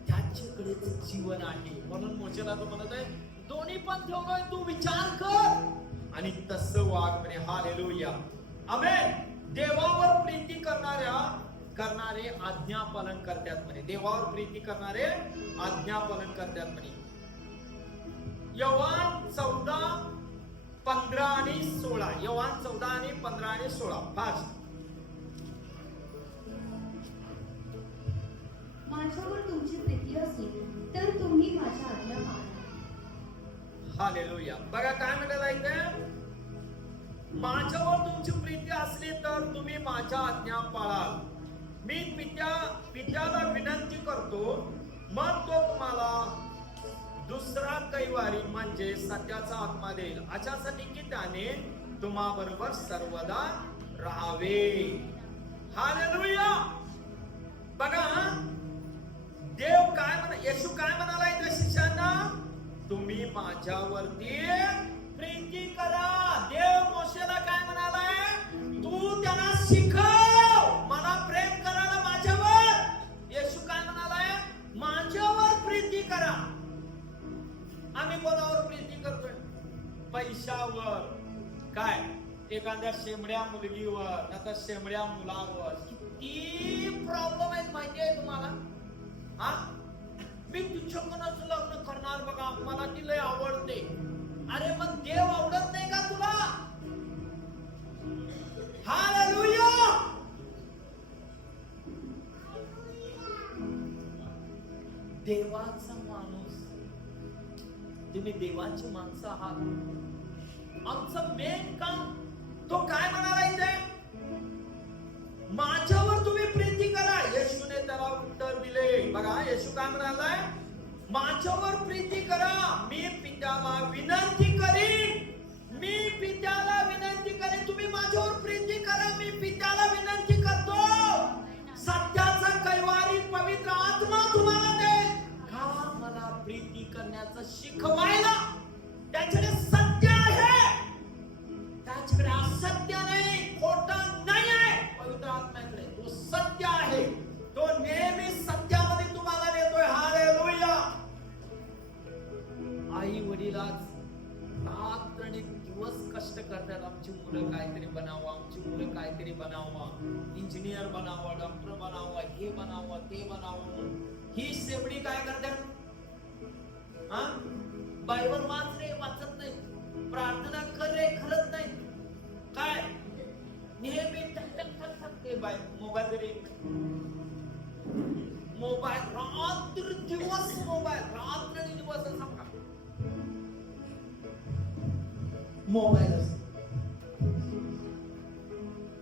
त्याच्याकडेच जीवन आहे. म्हणून मोशेला तो म्हणत आहे, दोन्ही पण ठेवलोय, तू विचार कर आणि तसं वाग म्हणे. हालेलुया. आमेन. देवावर प्रीती करणारे आज्ञापालन करतात म्हणे. देवावर प्रीती करणारे आज्ञापालन करतात म्हणे. योहान 14:15 आणि 16. योहान 14 आणि 15 आणि 16. फास्ट. माझ्यावर तुमची प्रीती असली तर तुम्ही माझ्या आज्ञा पाळा. हालेलुया. बघा काय म्हटलं इथे, माझ्यावर तुमची प्रीती असली तर तुम्ही माझ्या आज्ञा पाळाल. मी पित्याला विनंती करतो, मग तो तुम्हाला दुसरा कैवारी म्हणजे सत्याचा आत्मा देईल, अशासाठी की त्याने तुम्हा बरोबर सर्वदा राहावे. हालेलुया. बघा देव काय म्हणा, येशू काय म्हणाला इथे शिष्यांना, तुम्ही माझ्यावरती प्रीती करा. देव मोशेला काय म्हणालाय, तू त्यांना शिकव मला प्रेम करायला माझ्यावर. येशू काय म्हणालाय, माझ्यावर प्रीती करा. आम्ही कोणावर प्रीती करतोय? पैशावर, काय एखाद्या शेमड्या मुलगीवर, नाहीतर शेमड्या मुलावर. किती प्रॉब्लेम आहेत माहितीये तुम्हाला? हा, मी तुझ्याकडूनच लग्न करणार बघा, मला ती लय आवडते. अरे मग देव आवडत नाही का तुला? हालेलुया. देवाचा माणूस, तुम्ही देवाची माणसं आहात. आमचं मेन काम तो काय म्हणाला इथे, माझ्यावर तुम्ही प्रीती करा. येशूने त्याला उत्तर दिले. बघा येशू काय म्हणालाय, माझ्यावर प्रीती करा. मी पित्याला विनंती करीन. मी पित्याला विनंती करीन. तुम्ही माझ्यावर प्रीती करा. मी पित्याला विनंती करतो, सत्याचा कैवारी पवित्र आत्मा तुम्हाला दे. का? मला प्रीती करण्याचं शिकवायला. त्याच्याकडे सत्य आहे, त्याच्याकडे असत्य नाही, खोटं नाही आहे. पवित्र आत्म्याकडे तो सत्य आहे. तो नेहमी सत्यामध्ये तुम्हाला देतोय. हालेलुया. आई वडिलाच रात्र आणि दिवस कष्ट करतात, आमची मुलं काहीतरी बनावं, आमची मुलं काहीतरी बनावं, इंजिनियर बनावं, डॉक्टर बनावं, हे बनावं, ते बनावं. ही शेवटी काय करतात? हा, बायबल वाच रे, वाचत नाही. प्रार्थना कर रे, करत नाही. काय नेहमी टक टक टक टक ते मोबाईल रे, मोबाईल रात्र दिवस, मोबाईल रात्र आणि दिवस सांगा मोबाईल.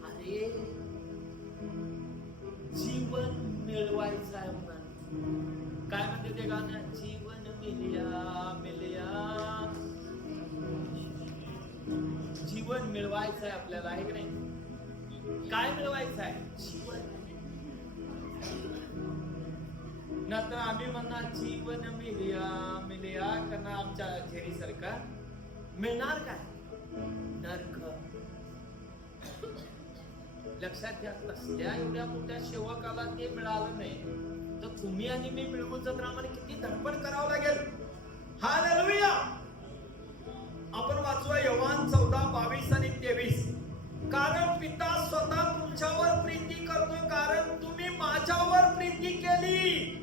अरे जीवन मिळवायचं आहे म्हणा. काय म्हणते ते गाणं, जीवन मिलिया मिलिया. जीवन मिळवायचं आहे आपल्याला, आहे की नाही? काय मिळवायचं आहे? जीवन. नंतर आम्ही म्हणणार जीवन मिलिया मिलिया करणार आमच्या झेरी सरकार. मिळणार काय? नरक. लक्षात घ्या, तसल्या एवढ्या मोठ्या सेवकाला ते मिळालं नाही तर तुम्ही आणि मी मिळवूचं तर आम्हाला किती धडपड करावं लागेल. हालेलुया. आपण वाचूया योहान 14:22 आणि 23. कारण पिता स्वतः तुमच्यावर प्रीती करतो, कारण तुम्ही माझ्यावर प्रीती केली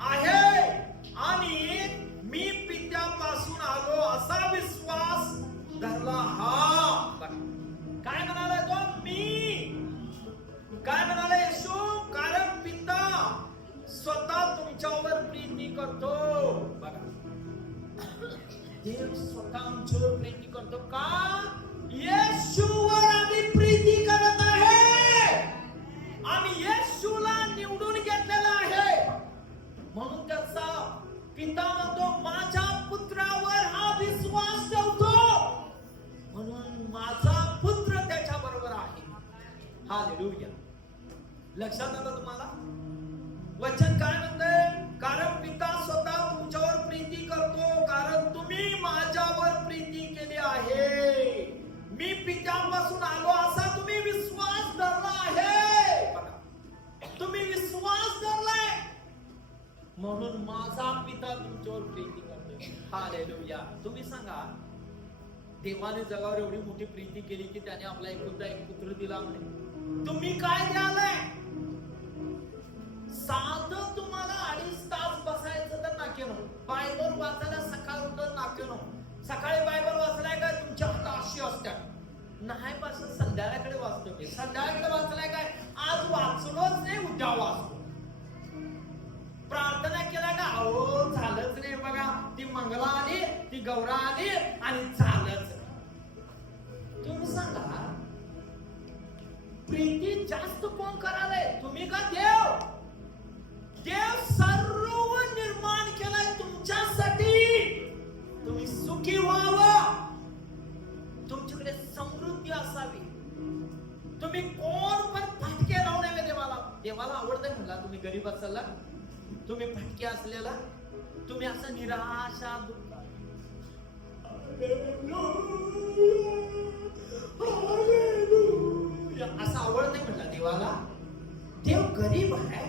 आहे आणि मी पित्यापासून आलो असा विश्वास धरला. हा काय म्हणाला तो? मी काय म्हणाला येशू? कारण पिता स्वतः तुमच्यावर प्रीती करतो. बघा हालेलुया. लक्षात आलं तुम्हाला? वचन काय म्हणतंय? कारण पिता स्वतः तुमच्यावर प्रीती करतो, कारण तुम्ही माझ्यावर प्रीती केली आहे. मी पित्यापासून आलो असा तुम्ही विश्वास धरला आहे. तुम्ही विश्वास धरलाय म्हणून माझा पिता तुमच्यावर प्रीती करतो. हालेलुया. तुम्ही सांगा, देवाने जगावर एवढी मोठी प्रीती केली की त्याने आपला एकुलता एक पुत्र दिला म्हणे. तुम्ही काय द्यालाय? साधं तुम्हाला 2.5 तास बसायचं तर नाके नो. बायबल वाचायला सकाळ उठून नाके नो. सकाळी बायबल वाचलाय काय? तुमच्या हातात अशी असतात. नाही पासून संध्याकाळकडे वाचतो मी. संध्याकाळकडे वाचलाय काय? आज वाचलोच नाही, उद्या वाचतो. प्रार्थना केला का? अहो झालंच नाही बघा. ती मंगला आली, ती गौरा आली आणि झालंच. तुम्ही सांगा, प्रीती जास्त कोण करायलाय? तुम्ही का देव? देव सर्व निर्माण केलाय तुमच्यासाठी. तुम्ही सुखी व्हावं, तुमच्याकडे समृद्धी असावी. तुम्ही कोण पण फटके राहू नये देवाला. देवाला आवडतंय म्हणला तुम्ही गरीब असाल, तुम्ही फटके असलेला, तुम्ही असं निराशा दुःख असं आवडत नाही म्हटलं देवाला. देव गरीब आहे.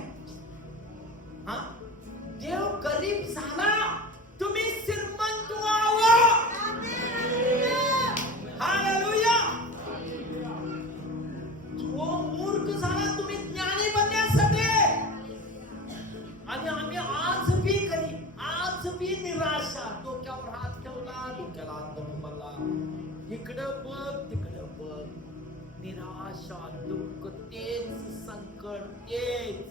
हा, देव गरीब झाला, तुम्ही श्रीमंत व्हावं. हालेलुया. जो मूर्ख झाला, तुम्ही ज्ञानी बनण्यासाठी. आणि आम्ही आज भी गरीब, आज भी निराशा. डोक्यावर हात ठेवला, डोक्याला हात पडला, इकडं बघ तिकडं बघ, निराशा, दुःख, तेच संकट, तेच.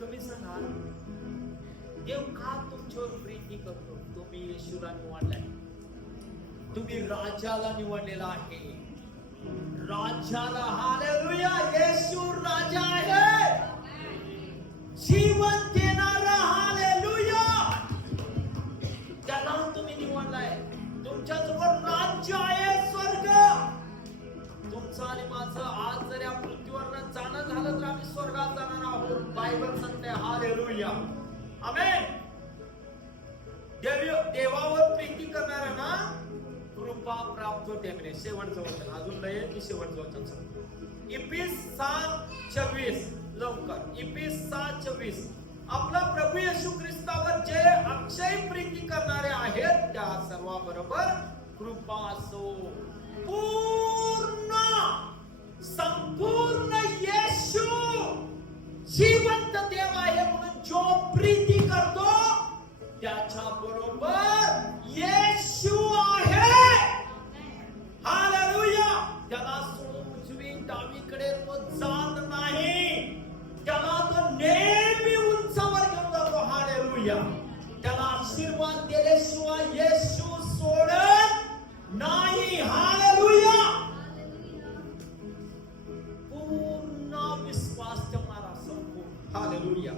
तुम्ही सांगा, देव का तुमच्यावर प्रीती करतो? तुम्ही येशूला निवडलाय. तुम्ही राजाला निवडलेला आहे. राजाला. हालेलुया. येशू राजा आहे, जीवन देणारा. हालेलुया. त्याला तुम्ही निवडलाय. तुमच्याजवळ राज्य आहे, स्वर्ग. तुमचं आणि माझं आज जर या पृथ्वीवर जाणं झालं तर आम्ही स्वर्गात जाणार आहोत. बायबल सांगते. हालेलुया. आमेन. देवावर प्रीती करणाऱ्यांना कृपा प्राप्त होते. शेवटचं वचन अजून नाही, मी शेवटचं वचन सांगतो. इफिस 6:26. लवकर. इफिस 6:26. आपला प्रभू येशू ख्रिस्तावर जे अक्षय प्रीती करणारे आहेत त्या सर्वांबरोबर कृपा असो. पूर्ण संपूर्ण येशू जिवंत देव आहे म्हणून जो प्रीती करतो त्याच्या बरोबर येशू आहे. हालेलुया. त्याला उजवी डावीकडे तो जात नाही. त्याला तो नेहमी उंचावर घेऊन जातो. हालेलुया. त्याला आशीर्वाद दिल्याशिवाय येशू सोडत नाही. हालेलुया. पूर्ण विश्वास ठेवणारा संपूर्ण. हालेलुया.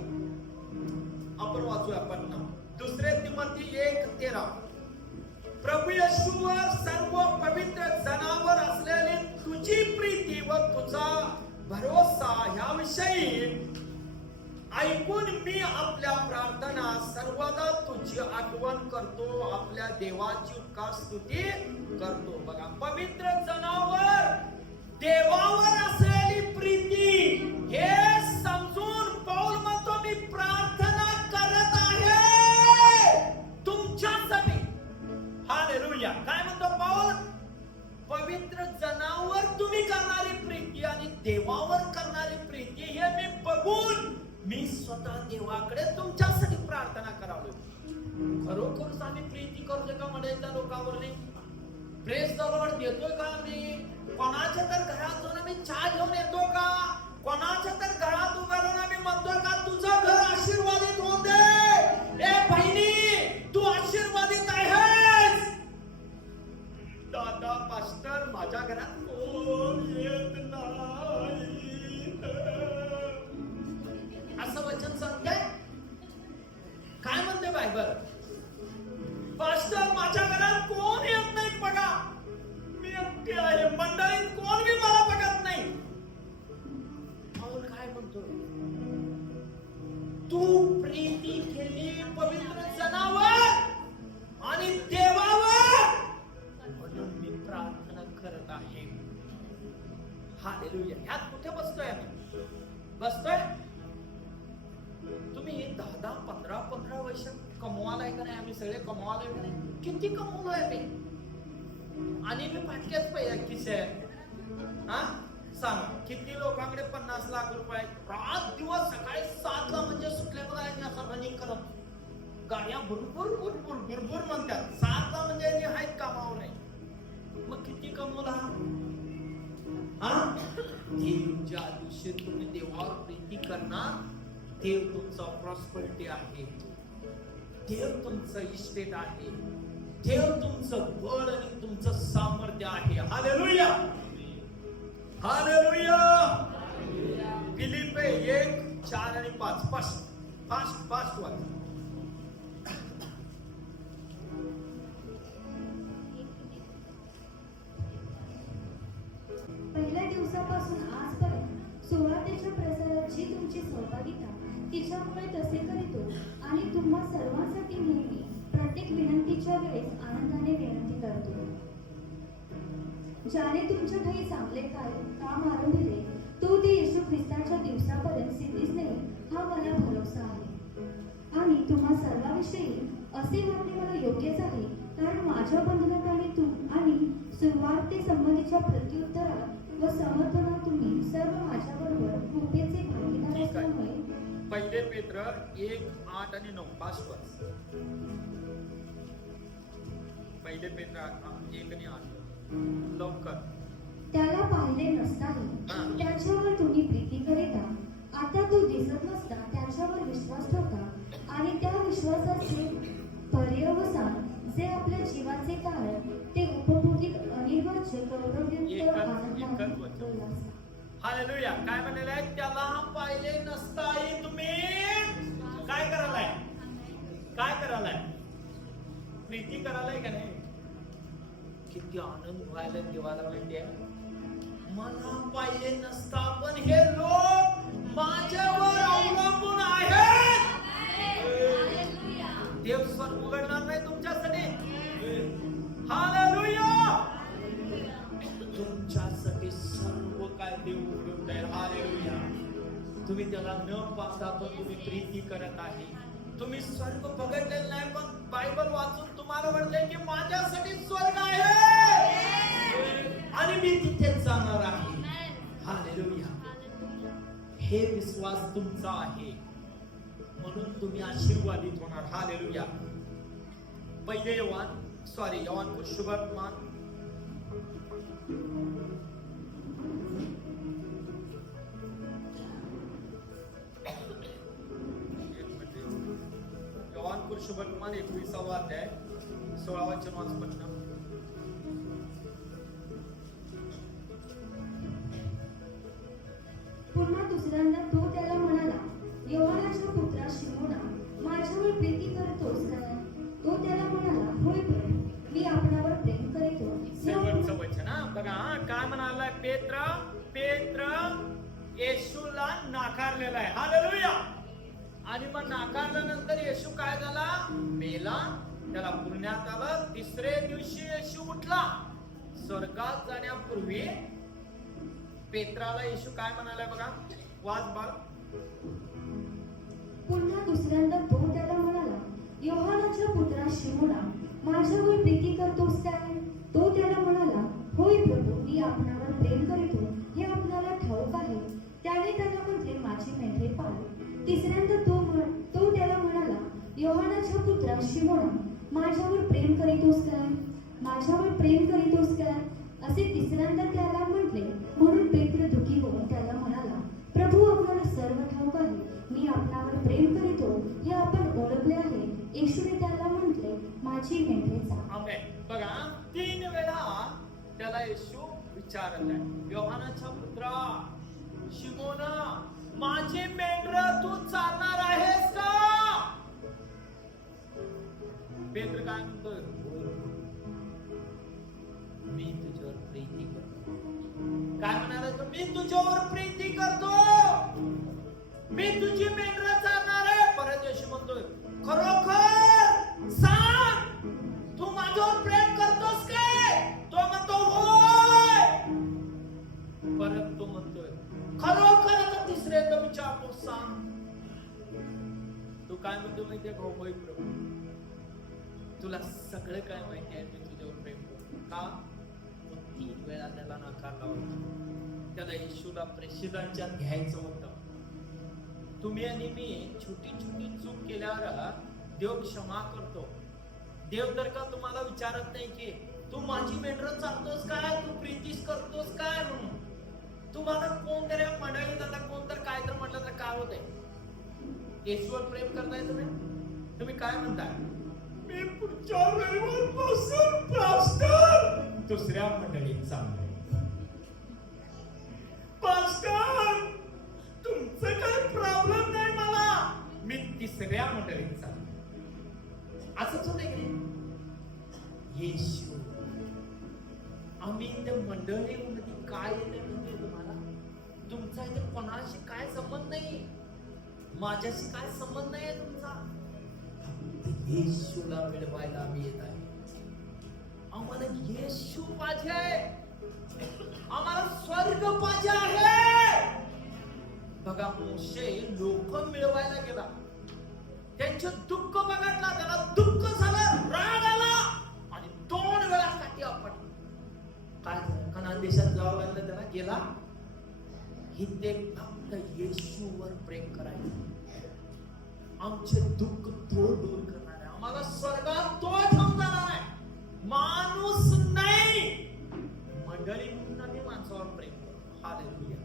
आपण वाचूया पन्ना. 2 तिमोथी 1:13. प्रभू येशूवर सर्व पवित्र जनावर असलेली तुझी प्रीती व तुझा भरोसा ह्याविषयी ऐकून मी आपल्या प्रार्थना सर्वदा तुझी आठवण करतो, आपल्या देवाची उपकार स्तुती करतो. बघा, पवित्र जनावर देवावर असलेली प्रीती हे समजून पौल म्हणतो मी प्रार्थना करत आहे तुमच्यासाठी. हालेलुया. काय म्हणतो पौल? पवित्र जनावर तुम्ही करणारी प्रीती आणि देवावर करणारी प्रीती हे मी बघून मी स्वतः देवाकडे तुमच्यासाठी प्रार्थना करावी. खरोखरच आम्ही प्रीती करतोय का म्हणायच्या लोकांवर? प्रेस द लॉर्ड देतोय का आम्ही? कोणाच्या तर घरात जाऊन आम्ही चहा घेऊन येतो का? कोणाच्या तर घरात उभा राहून आम्ही म्हणतोय का तुझं घर आशीर्वादित होऊ दे, ए बहिणी तू आशीर्वादित आहेस? दादा पास्टर माझ्या घरात कोण येत नाही असं वचन सांगते. काय म्हणते बायबल? पास्टर माझ्या घरात कोण येत नाही बघा, मी एकटी आहे, मंडळीत कोण बी मला बघत नाही. म्हणतो, तू प्रीती केली पवित्र जनावर आणि देवावर, म्हणून मी प्रार्थना करत आहे. हालेलुया. ह्यात कुठे बसतोय आम्ही? बसतोय. तुम्ही 10, 15 वर्ष कमवालाय का नाही? आम्ही सगळे कमवालाय का नाही? किती कमवलोय आम्ही? आणि मी फाटक्याच पैया किसे हा सांग, किती लोकांकडे 50 लाख रुपये, रात दिवस सकाळी 7 ला म्हणजे सुटले बघा असं रनिंग करत, गाड्या भरपूर भरपूर भरपूर म्हणतात. 7 ला म्हणजे आहेत कामावर नाही. मग किती कमवला? ज्या दिवशी तुम्ही देवावर प्रीती करणार, देव तुमचा प्रॉस्पेरिटी आहे, देव तुमचं इस्टेट आहे, देव तुमचं बळ आणि तुमचं सामर्थ्य आहे. Hallelujah, hallelujah. फिलिप्पे 1:4 आणि 5 फास्ट वाच. पहिल्या दिवसापासून आजपर्यंत सुवार्तेच्या प्रसारात जी तुमची सहभागिता, तिच्यामुळे तसे करीतो आणि तुम्हा सर्वांसाठी नेहमी प्रत्येक विनंतीच्या वेळेस आनंदाने विनंती करतो. ज्याने तुमच्या काही चांगले काम आरंभिले, तो ते येशू ख्रिस्ताच्या दिवसापर्यंत सिद्धीच नाही, हा मला भरोसा आहे. आणि तुम्हा सर्वांविषयी असे वाटणे मला योग्यच आहे, कारण माझ्या बंधनात आणि सुवार्ते संबंधीच्या प्रत्युत्तरात व समर्थनात तुम्ही सर्व माझ्याबरोबर कृपेचे भागीदार असल्यामुळे. पहिले पेत्र 1:8 आणि 9 फास्ट वाच. पहिले पेत्र 1 आणि 8 लवकर. त्याला पाहिले नसताही त्याच्यावर तुम्ही प्रीती करीता, आता तो दिसत नसता त्याच्यावर विश्वास ठेवता आणि त्या विश्वासाचे पर्यवसान जे आपल्या जीवाचे कारण, ते उपभोगित अनिवार्य गौरवयुक्त आनंदात. हालेलुया. काय म्हणलेलं आहे? त्याला पाहिले नसताही तुम्ही काय करायलाय? काय करायलाय? प्रीती करायलाय का नाही? किती आनंद व्हायला देवाला माहिती आहे. मला पाहिले नसता पण हे लोक माझ्यावर अवलंबून आहेत. देव स्वर्ग उघडणार नाही तुमच्यासाठी. हालेलुया. तुमच्यासाठी सर्व काय देव उघडणार. हालेलुया. तुम्ही त्याला न पाहता पण तुम्ही प्रीती करत आहे. तुम्ही स्वर्ग बघितलेलं नाही, पण बायबल वाचून तुम्हाला वाटलंय की माझ्यासाठी स्वर्ग आहे आणि मी तिथेच जाणार आहे. हालेलुया. हे विश्वास तुमचा आहे, म्हणून तुम्ही आशीर्वादित होणार. हालेलुया. पहिले योहान शुभवर्तमान 21वा अध्याय 16 वचन वाच पटकन. पुन्हा दुसऱ्यांदा तो त्याला म्हणाला, योहानाच्या पुत्रा शिमोना, माझ्यावर प्रीती करतोस काय? तो त्याला म्हणाला, होय प्रभू, मी आपणावर प्रेम करीतो. शेवटचं वचन बघा काय म्हणाला पेत्र येशूला नाकारलेला आहे. हालेलुया. आणि मग नाकारल्यानंतर येशू काय झाला? मेला, त्याला पुरण्यात आलं. तिसरे दिवशी येशू उठला. स्वर्गात जाण्यापूर्वी पेत्राला येशू काय म्हणालाय बघा, वाच बाळ. पुन्हा दुसऱ्यांदा तो त्याला म्हणाला, योहानाच्या पुत्रा शिमोना, माझ्यावर प्रीती करतोस काय? तो त्याला म्हणाला, होय प्रभू, मी आपणावर प्रेम करीतो, हे आपल्याला ठाऊक आहे. त्याने त्याला म्हटले, माझी मेंढरे पाळ. तिसऱ्यांदा तो त्याला म्हणाला, योहानाच्या पुत्रा शिमोना, माझ्यावर प्रेम करीतोस काय? माझ्यावर प्रेम करीतोस काय? असे तिसऱ्यांदा त्याला म्हटले. म्हणून पेत्र दुःखी होऊन त्याला म्हणाला, प्रभू, आपल्याला सर्व ठाऊक आहे, मी आपणावर प्रेम करीतो, हे आपण ओळखले आहे. येशूने त्याला म्हटले, माझी मेंढरे चाल. आमेन. बघा 3 वेळा त्याला येशू विचारलाय, योहानाच्या पुत्रा शिमोना, माझी मेंढरं तू चालणार आहेस का? पेत्र काय म्हणतोय? मी तुझ्यावर प्रीती करतो. काय म्हणाला? मी तुझ्यावर प्रीती करतो. विचारतो सांग. तू काय म्हणतो माहितीये का? होय प्रभू, तुला सगळं काय माहिती आहे, मी तुझ्यावर प्रेम करतो. का? 3 वेळा त्याला नाकारला होता. त्याला येशूला प्रेषितांच्यात घ्यायचं होतं. तुम्ही आणि मी छोटी छोटी चूक केल्यावर देव क्षमा करतो. देव तर का तुम्हाला विचारत नाही की तू माझी मेंढरं चालतोस काय, तू प्रीतीस करतोस काय म्हणून. तुम्हाला कोणतरी मंडळीत आता कोणतर काय तर म्हटलं तर काय होतंय? येशूवर प्रेम करताय तुम्ही काय म्हणताय? मी पुढच्या रविवारपासून पास्टर दुसऱ्या मंडळीत चाललोय. पास्टर तुमचं काय प्रॉब्लेम नाही, मला मी तिसऱ्या मंडळीत चाललोय. असंच होतंय की येशू आम्ही त्या मंडळीमध्ये काय येते म्हणजे तुम्हाला तुमचा इथे कोणाशी काय संबंध नाही, माझ्याशी काय संबंध नाही तुमचा. येशूला मिळवायला आम्ही येत आहे. आम्हाला येशू पाहिजे, आम्हाला स्वर्ग पाहिजे आहे. बघा मोशे लोक मिळवायला गेला, त्यांचे दुःख बघितला, त्याला दुःख झालं, राग आला आणि 2 वेळा काठी आपटली. काय कनान देशात जावं लागलं त्याला, गेला. इथे फक्त येशूवर प्रेम करायचं. आमचे दुःख तो दूर करणार आहे, आम्हाला स्वर्गात तो घेऊन जाणार आहे, माणूस नाही. मंडळी म्हणून आम्ही माणसावर प्रेम करतो. हालेलुया.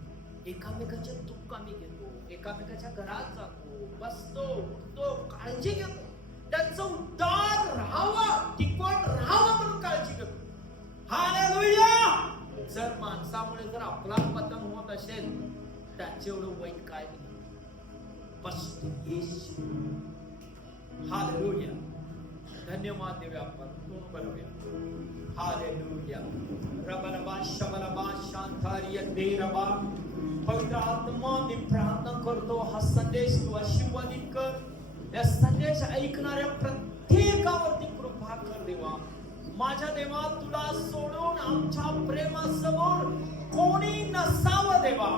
एकामेकाचे दुःख आम्ही घेतो, एकामेकाच्या घरात जातो, बसतो, उठतो, काळजी घेतो, त्यांचं उद्धार राहावं, टिकवत राहावं म्हणून काळजी घेतो. हालेलुया. जर माणसामुळे जर आपला पतन होत असेल, त्याचे एवढं वाईट काय नाही. बस येशू. हालेलुया. धन्यवाद देऊया आपण, तोंड बनवूया. हालेलुया. रबरबा शबरबा शांतारिय देरबा. पवित्र आत्मा मी प्रार्थना करतो, हा संदेश तू आशीर्वादित कर. या संदेश ऐकणाऱ्या प्रत्येकावरती कृपा कर देवा. माझ्या देवा, तुला सोडून आमच्या प्रेमासमोर कोणी नसावं देवा.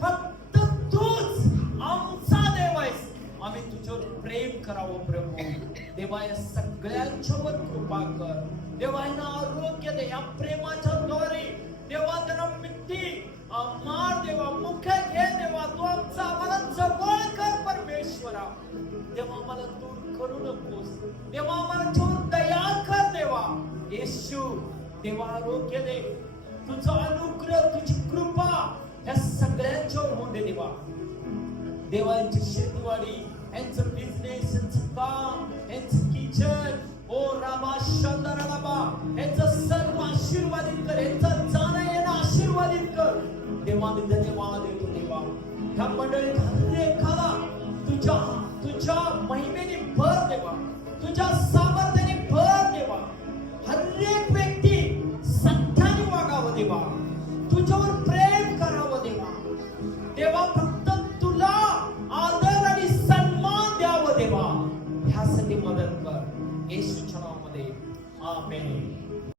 फक्त तूच आमचा देव आहेस. आम्ही तुझ्यावर प्रेम करावं प्रभू. देवा या सगळ्यांच्यावर कृपा कर. देवा यांना आरोग्य दे, या प्रेमाच्या द्वारे देवा त्यांना मिट्टी मार देवा, मुख्य घे देवा. तू आमचा आम्हाला जवळ कर परमेश्वरा. देवा आम्हाला दूर करू नकोस देवा, आम्हाला तुझ्यावर दया कर देवा. येशू देवा आरोग्य दे, तुझा अनुग्रह, तुझी कृपा या सगळ्यांच्यावर होऊन दे देवा. देवा यांची शेतीवाडी, यांचं बिझनेस, यांचं काम, यांचं किचन, ओ रामा शंदराबा, यांचं सर्व आशीर्वादित कर. यांचं जाणं येणं आशीर्वादित कर देवा. मी धन्यवाद देतो देवा. ह्या मंडळीत हरेकाला तुझ्या महिमेने भर देवा, तुझ्या सामर्थ्याने भर देवा. हरेक व्यक्ती सत्याने वागावं देवा, तुझ्यावर प्रेम करावं देवा. देवा फक्त तुला आदर आणि सन्मान द्यावं देवा. ह्यासाठी मदत कर येशूच्या नावामध्ये. आमेन.